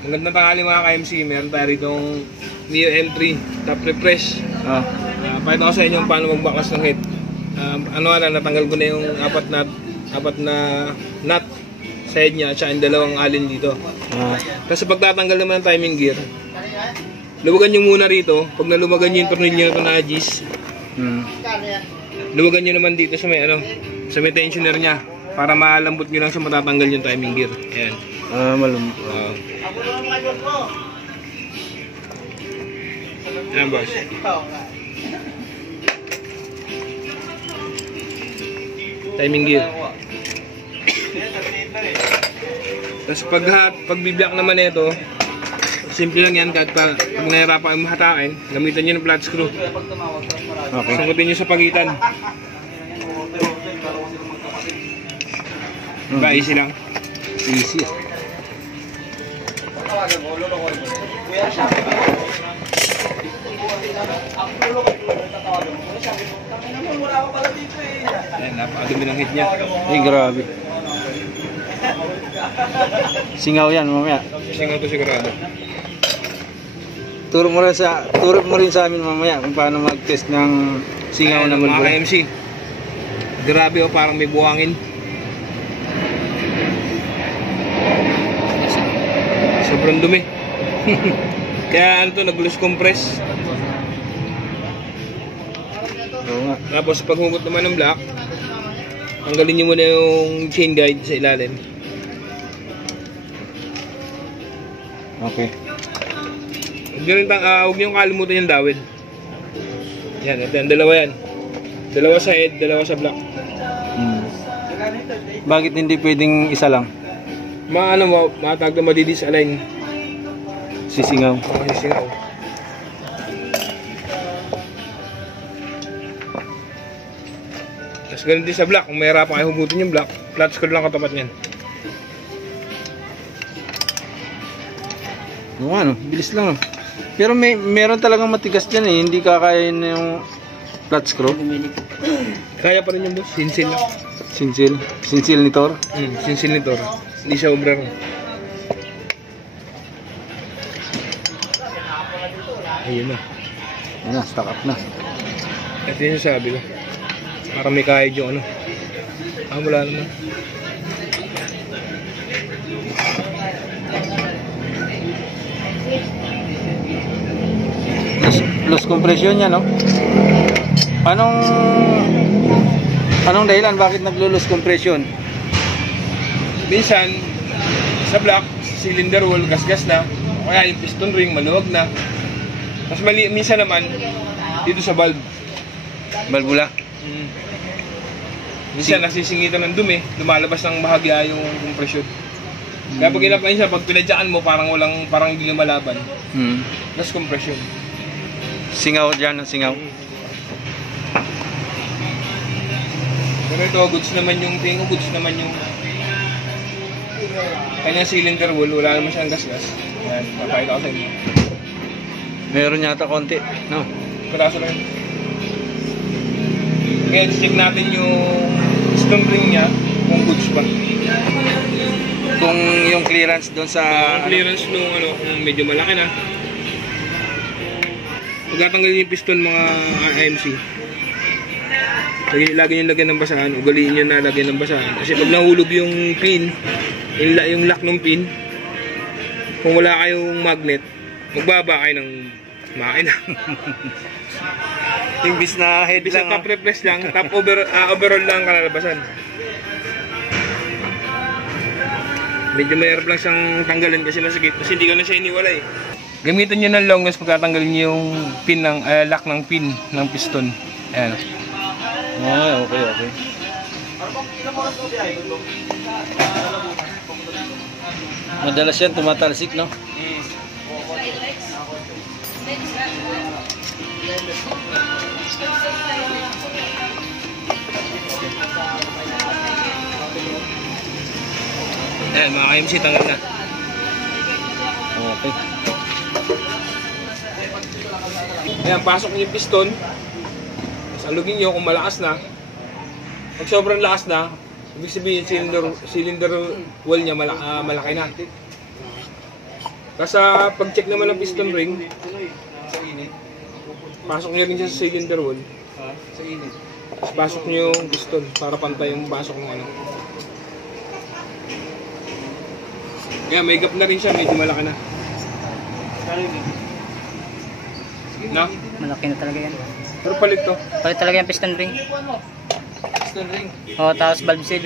Magandang tanghali mga ka-MC. Meron tayo ritong Mio M3 top refresh. Pakita ko sa inyo paano magbakas ng head. Natanggal ko na yung apat na nut sa head niya at yung dalawang alin dito. Tapos pagtatanggal naman ng timing gear, luwagan nyo muna rito. Pag naluwagan nyo yung tornilyo na ito na Agis, luwagan nyo naman dito sa may sa may tensioner niya para malambot nyo lang siya matatanggal yung timing gear. Ayan. Malambot. Ayan, boss. Timing gear. Tapos pag biblock naman ito, simple lang yan. Kahit pag nahirapan kayo mahatakin, gamitan nyo ng flat screw. Okay. Sangkutin nyo sa pagitan. Diba, easy lang. Easy. Ayan, napakadumi ng hit niya. Ay, grabe. Singaw yan mamaya. Singaw to sigurado. Turo mo rin sa amin mamaya kung paano mag-test ng singaw Ayan, ng mga bulbul. ka-MC. Grabe oh, parang may buhangin. Sobrang dumi. Kaya ano to, nag-loose compress. Oo nga. Tapos paghugot naman ng block, tanggalin nyo muna yung chain guide sa ilalim. Okay. Huwag nyo kalimutan yung dowel. Yan, ito yan, dalawa yan. Dalawa sa head, dalawa sa block. Bakit hindi pwedeng isa lang? Matag na madidisalign. Sisingaw. Sisingaw. Tapos ganun din sa block. Kung mahirapan kayo hugutin yung block, flat screw lang katapat niyan. Oo, bilis lang. Pero meron talagang matigas dyan eh. Hindi kakain yung flat screw. Kaya pa rin yung boss. Sinsil lang. Sinsil ni Thor. Sinsil ni Thor. Hindi siya obra rin. Ayun na. Ayun na, stock up na. Ito yung sabi ko. Parang may kahit yung wala naman. Loose compression niya, no? Anong dahilan bakit naglo-loose compression? Minsan, sa block, cylinder wall, gas-gas na. O kaya yung piston ring, maluwag na. Mas minsan naman, dito sa valve. Valvula. Minsan, nasisingitan ng dumi, lumalabas ng bahagya yung compression. Kaya pag inapain siya, pag pinadyaan mo, parang hindi lumalaban. That's compression. Singaw dyan, singaw. Pero ito, goods naman yung kanyang cylinder wall, wala naman siyang gas-gas. Ayan, papakita ko sa inyo. Meron yata konti, no? Peraso lang yun. Kaya check natin yung piston ring niya, kung goods pa. Kung yung clearance doon sa... clearance nung kung medyo malaki na. Pagkatanggalin yung piston mga AMC, lagi nyo lagyan ng basahan, ugaliin nyo na lagyan ng basahan. Kasi pag nahulog yung pin, yung lock ng pin, kung wala kayong magnet, magbaba kayo ng makina. Imbis na head Imbis lang. na top repress lang, overall lang kalalabasan. Medyo mayroon lang siyang tanggalin kasi masakit. Kasi hindi ko na siya iniwalay. Gamitin nyo ng longest pagkatanggalin nyo yung pin ng, lock ng pin ng piston. Ayan. Okay. Madalas yan tumatalsik, no? Ayan, mga KMC, tanggal na. Okay. Ayan, pasok yung piston. Salugin nyo kung malakas na. Pag sobrang lakas na, ibig sabihin cylinder wall niya malaki na. Tapos sa pag-check naman ng piston ring, pasok niya rin siya sa cylinder wall. Tapos pasok niyo yung piston para pantay yung pasok ng ano. Kaya may gap na rin siya, medyo malaki na. No? Malaki na talaga yan. Pero palit to. Palit talaga yung piston ring. Piston ring. O, tapos valve seal.